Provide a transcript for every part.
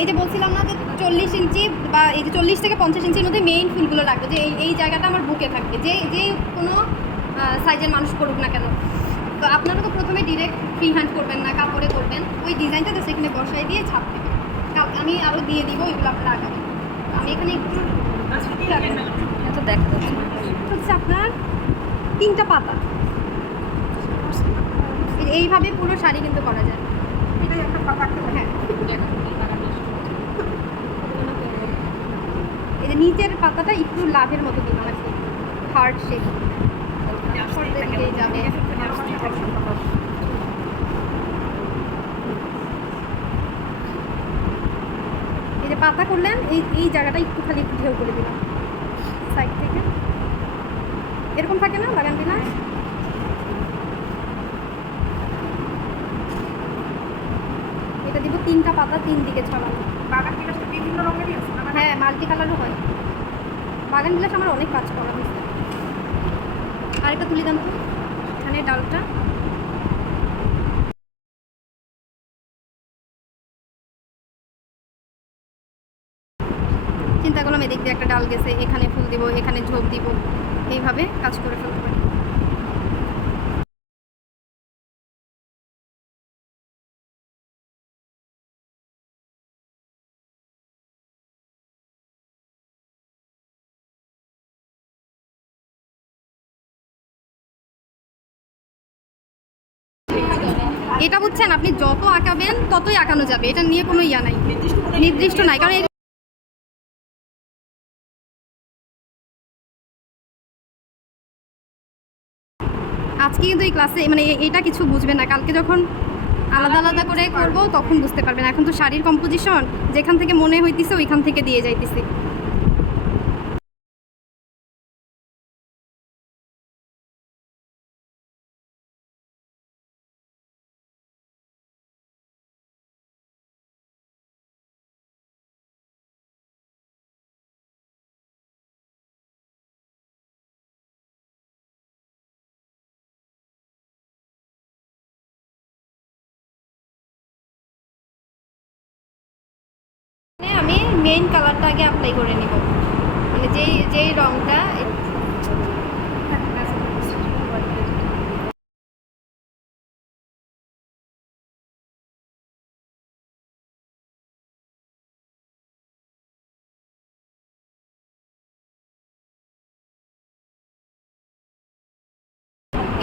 এই যে বলছিলাম না যে 40 ইঞ্চি বা এই যে 40 থেকে 50 ইঞ্চির মধ্যে মেইন ফুলগুলো লাগবে, যে এই জায়গাটা আমার বুকে থাকবে, যে কোনো সাইজের মানুষ করুক না কেন। তো আপনারা তো প্রথমে ডিরেক্ট ফ্রি হ্যান্ড করবেন না, কাপড়ে করবেন। ওই ডিজাইনটা তো সেখানে বসাই দিয়ে ছাপ দেবেন। আমি আরও দিয়ে দিব, এগুলো আপনারা আগাবেন। আমি এখানে একটু তো দেখা যাচ্ছে হচ্ছে আপনার 3টা পাতা, এইভাবে পুরো শাড়ি কিন্তু করা যায়। এটাই একটা পাতা। হ্যাঁ, এই যে নিচের পাতাটা একটু লাভের মতো দিলাম আর কি, হার্ট শেপ যাবে। এই যে পাতা করলেন, এই জায়গাটা একটু খালি ঢেউ করে দিলাম সাইড থেকে, এরকম থাকে না বাগান বিলাস। এটা দিব 3টা পাতা 3 দিকে ছড়ানো। বাগান বিলাসটা বিভিন্ন রঙেরই আছে না? হ্যাঁ, মাল্টি কালারও হয়। বাগান বিলাস আমার অনেক কাজ করা হয়েছে। আরেকটা তুলি দাম তো, এখানে ডালটা চিন্তা করলাম এদিক দিয়ে একটা ডাল গেছে, এখানে ফুল দিব, এখানে ঝোপ দিব, এইভাবে কাজ করে ফেলতে পারি। এটা বুঝছেন, আপনি যত আঁকাবেন ততই আঁকানো যাবে, এটা নিয়ে কোনো ইয়া নাই, নির্দিষ্ট নাই। কারণ আজকে কিন্তু এই ক্লাসে মানে এটা কিছু বুঝবেন না, কালকে যখন আলাদা আলাদা করে করব তখন বুঝতে পারবেন। এখন তো শাড়ির কম্পোজিশন যেখান থেকে মনে হইতেছে ওইখান থেকে দিয়ে যাইতেছি। আমি মেইন কালারটা আগে অ্যাপ্লাই করে নিব, মানে যেই রংটা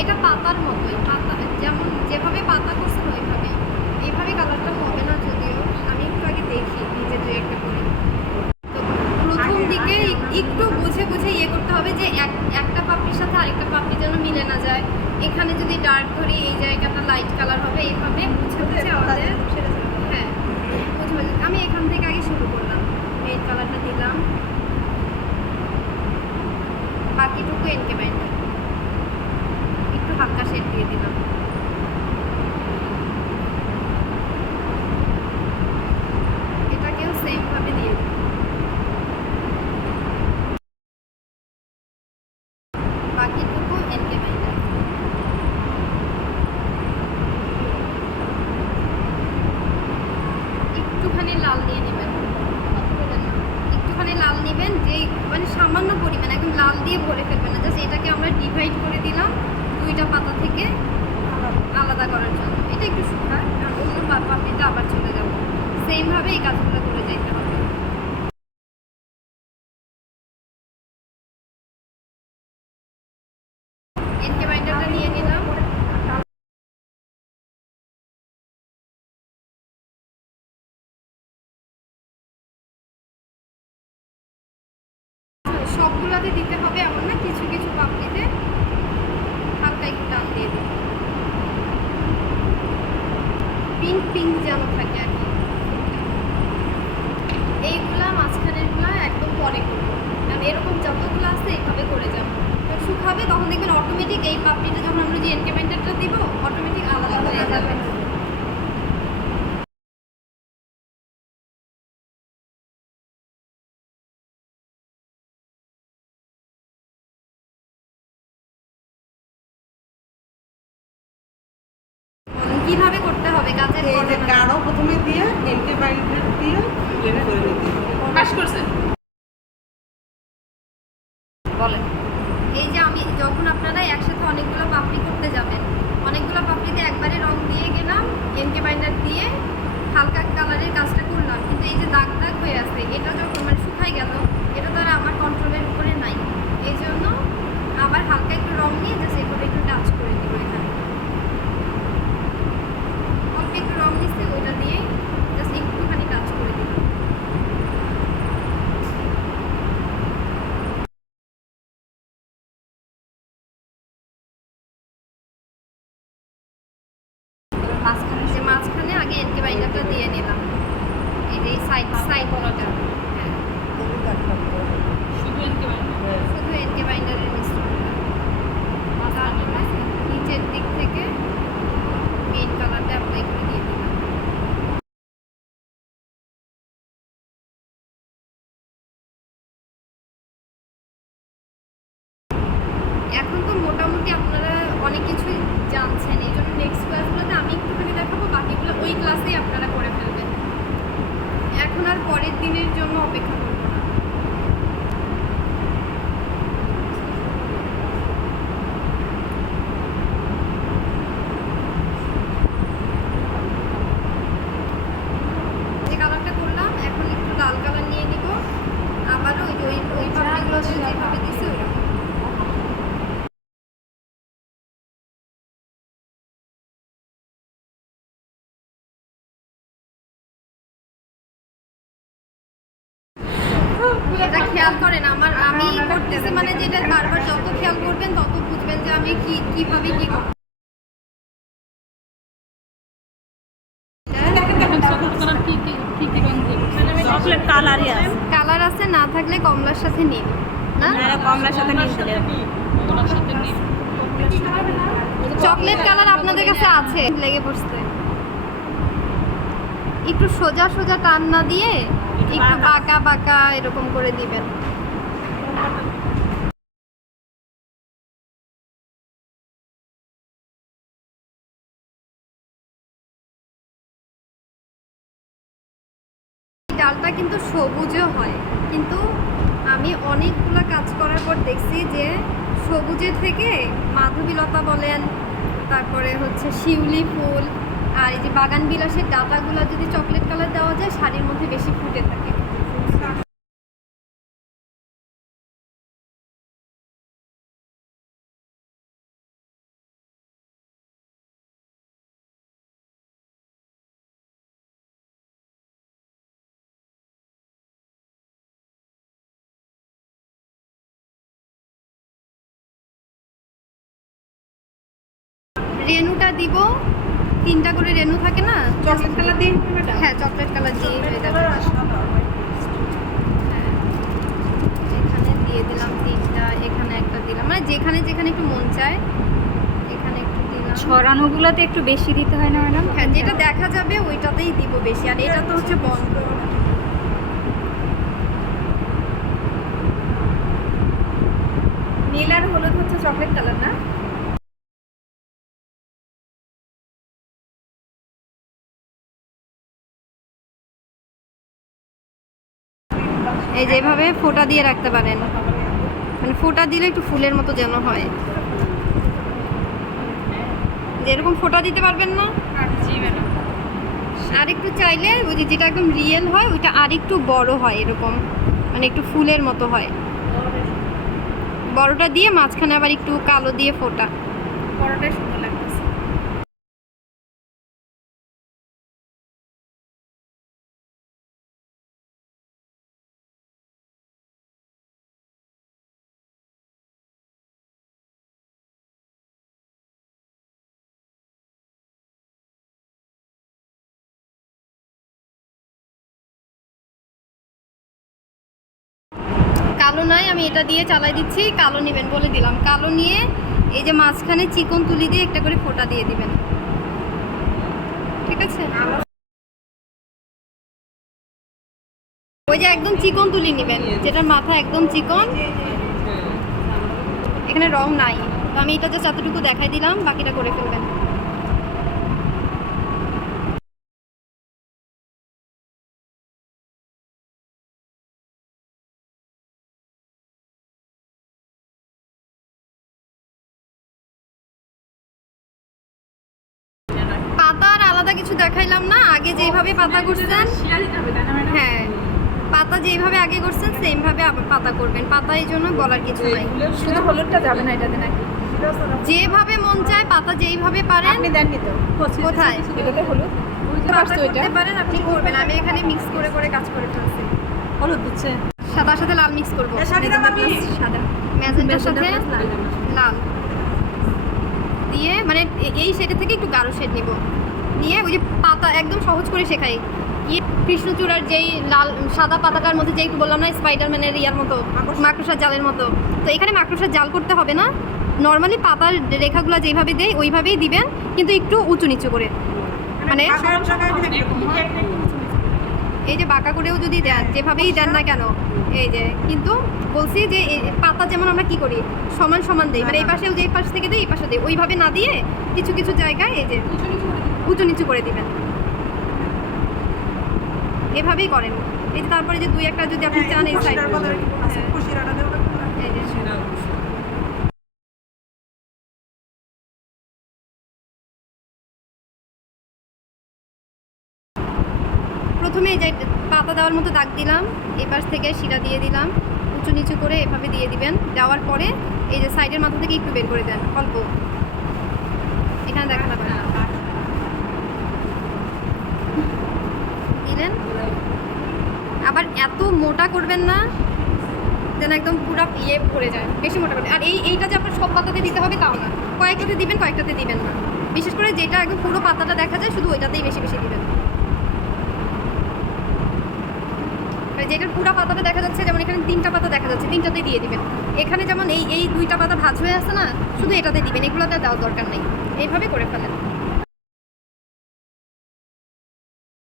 এটা পাতার মতোই, পাতা যেমন যেভাবে পাতা করছে ওইভাবে, এইভাবে কালারটা হবে না যদিও। আমি একটু আগে দেখি নিজে দু একটা করে। তো প্রথম দিকে একটু বুঝে বুঝে ইয়ে করতে হবে যে একটা পাপড়ির সাথে আরেকটা পাপড়ি যেন মিলে না যায়। এখানে যদি ডার্ক ধরি এই জায়গাটা লাইট কালার হবে, এইভাবে বুঝে বুঝে আমাদের। হ্যাঁ, বুঝে বুঝে আমি এখান থেকে আগে শুরু করলাম, মেইন কালারটা দিলাম, বাকিটুকু এনকে বাইন্ডার একটু হালকা শেড দিয়ে দিলাম। এটাকেও সেম ভাবে দিয়ে দিলাম। বাকিটুকু এনকে বাইন্ডার। একটুখানি লাল নিয়ে নেবেন, একটুখানি লাল নেবেন, যে মানে সামান্য পরিমাণ, একদম লাল দিয়ে ভরে ফেলবেন না, জাস্ট এটাকে আমরা ডিভাইড করে দিলাম 2টা পাতা থেকে আলাদা করার জন্য। এটা একটু শুকায় আর অন্য পাপড়িতে আবার চলে যাব। সেমভাবে এই কাজগুলো করে যাইতে হবে। এনকে বাইন্ডারটা নিয়ে নিলাম, সবগুলোতে দিতে হবে এমন না, কিছু কিছু পাপড়িতে হালকা একটু টান দিয়ে দিই, পিঙ্ক পিঙ্ক যেন থাকে আর কি। এইগুলা মাঝখানেরগুলা একদম পরে করবো, কারণ এরকম যতগুলো আছে এইভাবে করে যাবো। শুকাবে তখন দেখবেন অটোমেটিক এই পাপড়িটা যখন আমরা যে এনকে বাইন্ডারটা দিব অটোমেটিক আলাদা হয়ে যাবে। কিভাবে করতে হবে গাছের এই যে গাঢ় প্রথমে দিয়ে এনকে বাইন্ডার দিয়ে করছেন বলেন। এই যে আমি যখন আপনারা একসাথে অনেকগুলো পাপড়ি করতে যাবেন, অনেকগুলো পাপড়িতে একবারে রং দিয়ে গেলাম, এনকে বাইন্ডার দিয়ে হালকা কালারের কাজটা করলাম, কিন্তু এই যে দাগ দাগ হয়ে আছে, এটা যখন মানে শুকাই গেল, এটা তো আর আমার কন্ট্রোলের উপরে নাই। এই জন্য আবার হালকা একটু রং নিয়ে জাস্ট এভাবে একটু টাচ করে দিব। এখানে অল্প একটু রং দিচ্ছি, ওইটা দিয়ে জাস্ট একটুখানি টাচ করে দিব। মাঝখানে যে মাঝখানে আগে এনকে বাইন্ডারটা দিয়ে নিলাম, এই যে সাইড সাইডটা, হ্যাঁ শুধু এনকে বাইন্ডার শুধু এনকে বাইন্ডারের মিশ্রণটা। তারপরে নিচের দিক থেকে মেইন কালারটা অ্যাপ্লাই করে দিয়ে দিলাম। এখন তো মোটামুটি আপনারা অনেক কিছুই জানছেন, এই জন্য নেক্সট ক্লাসগুলোতে আমি একটুখানি দেখাবো, বাকিগুলো ওই ক্লাসেই আপনারা করে ফেলবেন। এখন আর পরের দিনের জন্য অপেক্ষা করবো না। যে কালারটা করলাম, এখন একটু লাল কালার নিয়ে নিব, আবারও ওই যে ওই পাপড়িগুলো যেভাবে দিছি ওইরকম। এটা খেয়াল করেন, আমি করতেছি মানে যেটা বারবার যত খেয়াল করবেন তত বুঝবেন যে আমি কিভাবে কি করব। চকলেট কালারই আছে, কালার আছে, না থাকলে কমলার সাথে নীল, না কমলার সাথে নীল দিলে চকলেট কালার আপনাদের কাছে আছে, লেগে পড়ছে। একটু সোজা সোজা টান না দিয়ে একটু বাঁকা বাঁকা এরকম করে দিবেন। ডালটা কিন্তু সবুজও হয়, কিন্তু আমি অনেকগুলো কাজ করার পর দেখছি যে সবুজের থেকে মাধবীলতা বলেন, তারপরে হচ্ছে শিউলি ফুল আর এই যে বাগান বিলাসের ডাটাগুলো যদি চকলেট কালার দেওয়া যায়, শাড়ির মধ্যে বেশি ফুটে থাকে। রেনুটা দিব, 3টা করে রেনু থাকে না, চকলেট কালার দিয়ে হ্যাঁ চকলেট কালার দিয়ে হয়ে যাবে। হ্যাঁ, এখানে দিয়ে দিলাম 3টা, এখানে একটা দিলাম, মানে যেখানে যেখানে একটু মন চায় এখানে একটু দিলাম। ছড়ানোগুলোতে একটু বেশি দিতে হয় না ম্যাডাম? হ্যাঁ, যেটা দেখা যাবে ওইটাতেই দিব বেশি, আর এটা তো হচ্ছে বন্ধ। নীল আর হলুদ হচ্ছে চকলেট কালার না? এই যে এভাবে ফোঁটা দিয়ে রাখতে পারেন, মানে ফোঁটা দিলে একটু ফুলের মতো যেন হয়। যেরকম ফোঁটা দিতে পারবেন না, জি ম্যাডাম। আর একটু চাইলে ওই যে যেটা একদম রিয়েল হয় ওইটা আর একটু বড় হয়, এরকম মানে একটু ফুলের মতো হয়। বড়টা দিয়ে মাঝখানে আবার একটু কালো দিয়ে ফোঁটা। বড়টাই সুন্দর লাগতেছে। কালো নাই, আমি এটা দিয়ে চালাই দিচ্ছি। কালো নেবেন বলে দিলাম, কালো নিয়ে এই যে মাঝখানে চিকন তুলি দিয়ে একটা করে ফোঁটা দিয়ে দিবেন, ঠিক আছে? ওই যে একদম চিকন তুলি নেবেন, যেটার মাথা একদম চিকন, এখানে রং নাই, তো আমি এটা জাস্ট এতটুকু দেখাই দিলাম, বাকিটা করে ফেলবেন। আলাদা কিছু দেখাইলাম না, আগে যেভাবে পাতা করছেন, হ্যাঁ পাতা যেইভাবে আগে করছেন সেমভাবে আবার পাতা করবেন। পাতা এই জন্য বলার কিছু নাই, শুধু হলুদটা যাবে না এটাতে নাকি? যেভাবে মন চায় পাতা যেইভাবে পারেন। আপনি দেননি তো কোথায়? এটাতে হলুদ পাতা করতে পারেন, আপনি করবেন। আমি এখানে মিক্স করে করে কাজ করে ফেলছি। হলুদ দিচ্ছে সাদার সাথে লাল মিক্স করবো, সাদা ম্যাজেন্টার সাথে লাল দিয়ে, মানে এই শেডের থেকে একটু গাঢ় শেড নিব, নিয়ে ওই যে পাতা একদম সহজ করে শেখাই। কৃষ্ণচূড়ার যেই লাল সাদা পাতাটার মধ্যে যে একটু বললাম না স্পাইডারম্যানের ইয়ার মতো, মাকড়সার জালের মতো, তো এখানে মাকড়সার জাল করতে হবে না। নর্মালি পাতার রেখাগুলো যেইভাবে দেয় ওইভাবেই দিবেন, কিন্তু একটু উঁচু নিচু করে, মানে এই যে বাঁকা করেও যদি দেন, যেভাবেই দেন না কেন, এই যে কিন্তু বলছি যে পাতা যেমন আমরা কি করি সমান সমান দেই, মানে এই পাশেও যে এই পাশ থেকে দেই এই পাশে দেই, ওইভাবে না দিয়ে কিছু কিছু জায়গায় এই যে উঁচু নিচু করে দিবেন, এভাবেই করেন। এই যে তারপরে যে দুই একটা যদি আপনি চান এই সাইড, এই যে প্রথমে এই যে পাতা দেওয়ার মতো দাগ দিলাম, এই পাশ থেকে শিরা দিয়ে দিলাম, উঁচু নিচু করে এভাবে দিয়ে দিবেন। দেওয়ার পরে এই যে সাইডের মাথা থেকে একটু বের করে দেন অল্প, এখানে দেখা যাবে না, দিলেন। আবার এত মোটা করবেন না যেন একদম পুরো ইয়ে পড়ে যায়, বেশি মোটা করবেন। আর এইটা যে আপনার সব পাতাতে দিতে হবে তাও না, কয়েকটাতে দিবেন কয়েকটাতে দিবেন না, বিশেষ করে যেটা একদম পুরো পাতাটা দেখা যায় শুধু ওইটাতেই বেশি বেশি দিবেন। যেটার পুরো পাতাটা দেখা যাচ্ছে, যেমন এখানে 3টা পাতা দেখা যাচ্ছে, 3টাতে দিয়ে দিবেন। এখানে যেমন এই 2টা পাতা ভাঁজ হয়ে আছে না, শুধু এটাতে দিবেন, এগুলোতে দেওয়ার দরকার নেই। এইভাবে করে ফেলেন।